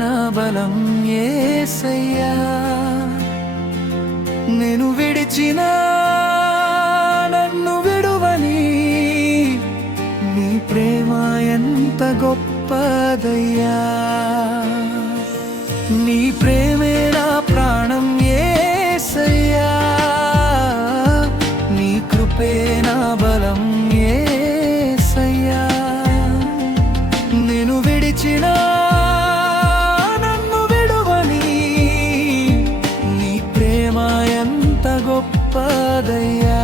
నా బలం యేసయ్యా. నేను విడిచినా నన్ను విడువని నీ ప్రేమ ఎంత గొప్పదయ్యా. నీ ప్రేమే నా ప్రాణం యేసయ్యా. నీ కృపే నా బలం యేసయ్యా. నేను విడిచినా నన్ను విడువని నీ ప్రేమ ఎంత గొప్పదయ్యా.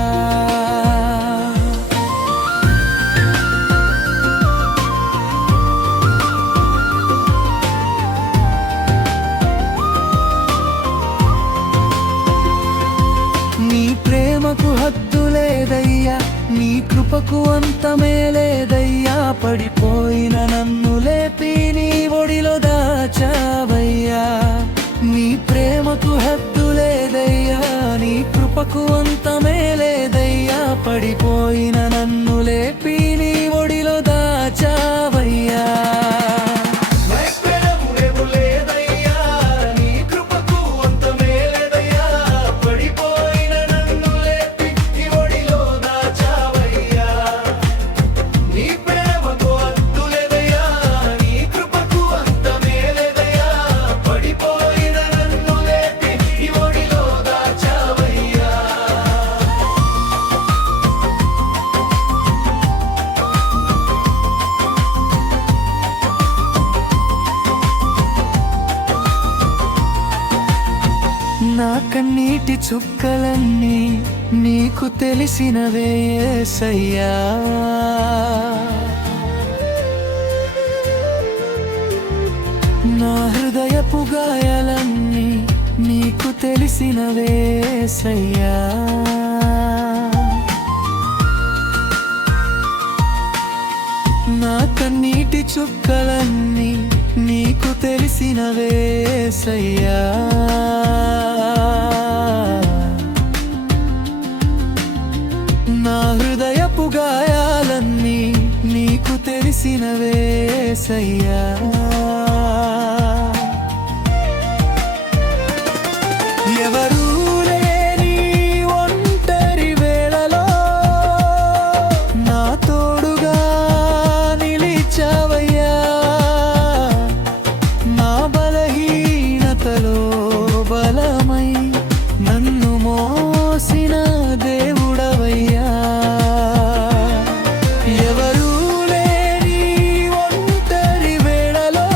నీ ప్రేమకు హద్దు లేదయ్యా, నీ కృపకు అంతమే లేదయ్యా. పడిపోయిన నన్ను లేపి నీ ఒడిలో దాచావయ్యా. నీ ప్రేమకు హద్దు లేదయ్యా, నీ కృపకు అంతమే లేదయ్యా. పడిపోయిన నన్ను లేపి నీ ఒడిలో దాచావయ్యా. నా కన్నీటి చుక్కలన్నీ నీకు తెలిసినవే యేసయ్యా. నా హృదయపు గాయాలన్నీ నీకు తెలిసినవే యేసయ్యా. నా కన్నీటి చుక్కలన్నీ నీకు తెలిసినవే యేసయ్యా. నా హృదయపు గాయాలన్నీ నీకు తెలిసినవే యేసయ్యా. ఎవరు లేని ఒంటరి వేళలో నా తోడుగా నిలిచావయ్యా. నా బలహీనతలో బలమై నన్ను మోసిన దేవుడవయ్యా. ఎవరు లేని ఒంటరి వేళలో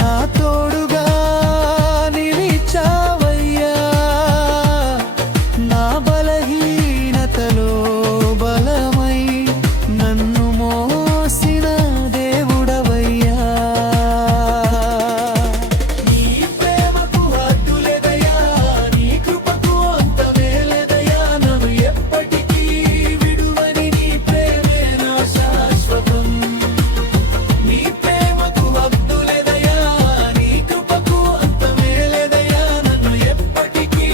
నా తోడుగా నిలిచావయ్యా. నా బలహీనతలో బలమై నన్ను మోసిన దేవుడవయ్యా. నీ ప్రేమకు హద్దు లేదయ్యా, నీ కృపకు అంతమే లేదయ్యా. నన్ను ఎప్పటికీ విడువని నీ ప్రేమే నా శాశ్వతం. నీ ప్రేమకు హద్దు లేదయ్యా, నీ కృపకు అంతమే లేదయ్యా. నన్ను ఎప్పటికీ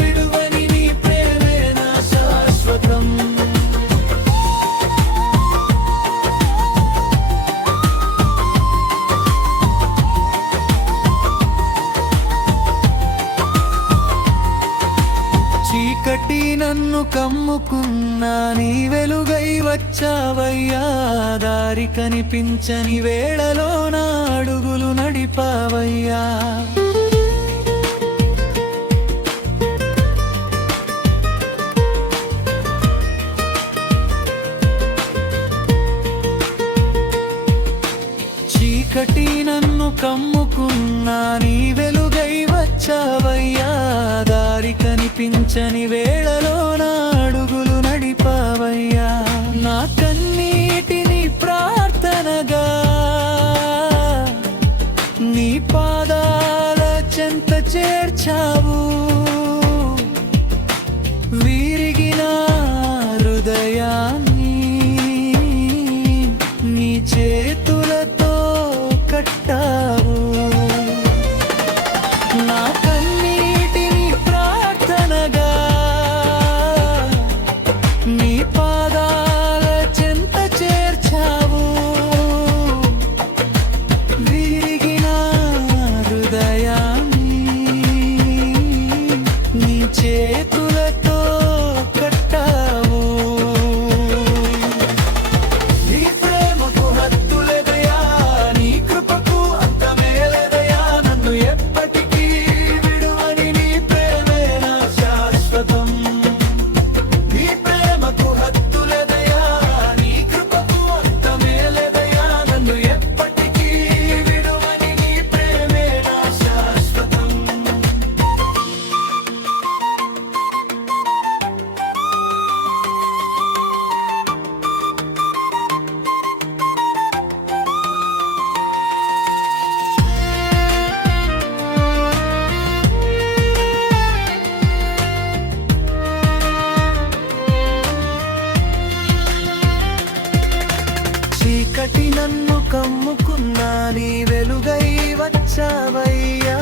విడువని నీ ప్రేమే నా శాశ్వతం. చీకటి నన్ను కమ్ముకున్నా నీ వెలుగై వచ్చావయ్యా. దారి కనిపించని వేళలో నా అడుగులు నడిపావయ్యా. చీకటి నన్ను కమ్ముకున్నా నీ వెలుగై వచ్చావయ్యా. దారి కనిపించని వేళలో నా అడుగులు నడిపావయ్యా. నా కన్నీటిని ప్రార్థనగా నీ పాదాల చెంత చేర్చావు. విరిగిన హృదయాన్ని నీ చేతులతో కట్టావు. నా కన్నీటిని ప్రార్థనగా నీ పాదాల చెంత చేర్చావు. విరిగి చీకటి నన్ను కమ్ముకున్నా నీ వెలుగై వచ్చావయ్యా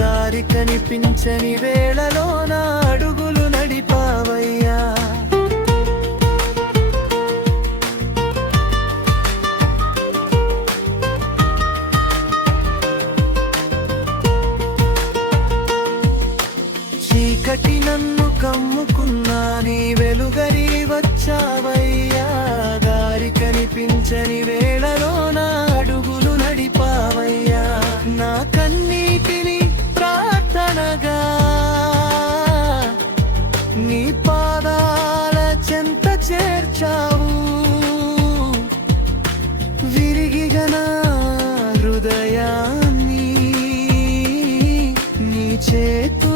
దారి కనిపించని వేళలో నా అడుగులు నడిపావయ్యా చీకటి నన్ను కమ్ముకున్నా నీ వెలుగై వచ్చావయ్యా దారి కనిపించని వేళలో నా అడుగులు నడిపావయ్యా నా కన్నీటిని ప్రార్థనగా నీ పాదాల చెంత చేర్చావు విరిగిగన హృదయాన్ని నీ చేతు